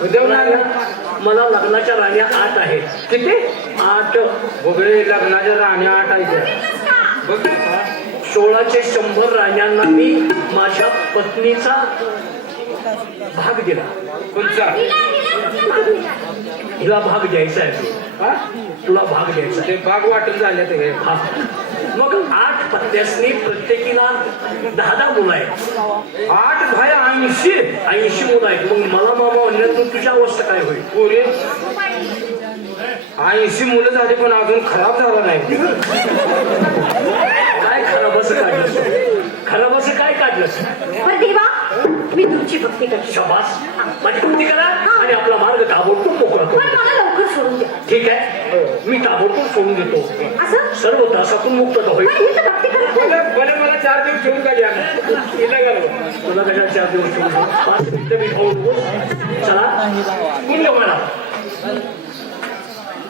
मला लग्नाच्या राण्या आठ आहेत. किती? आठ. वगळे लग्नाच्या राण्या आटायच्या बघ सोळाचे शंभर राण्यांना मी माझ्या पत्नीचा भाग दिला. कोणचा? हिला भाग द्यायचा आहे? तुला भाग द्यायचा. ते बाग वाटून झाले ते. हा. मग आठ पत्त्यासनी प्रत्येकीला दहा दहा मुलं आहेत. आठ भाई ऐंशी. ऐंशी मुलं आहेत. मग मला मामा तुझी अवस्था काय होईल? पुरे ऐंशी मुलं झाली पण अजून खराब झाला नाही. काय खराब असं काढलं खराब असं काय काढलं देवा मी तुमची भक्ती करते. शबास. माझी भक्ती करा आणि आपला मार्ग ताबडतोब मोकळा पण करू मला लवकर सोडून द्या. ठीक आहे. मी ताबडतोब सोडून देतो. असं? सर्व त्रासातून मुक्तता होईल. बरं मला चार दिवस ठेवून का द्या तिला कशा चार दिवस ठेवू? पाच मिनिटं मी হবে না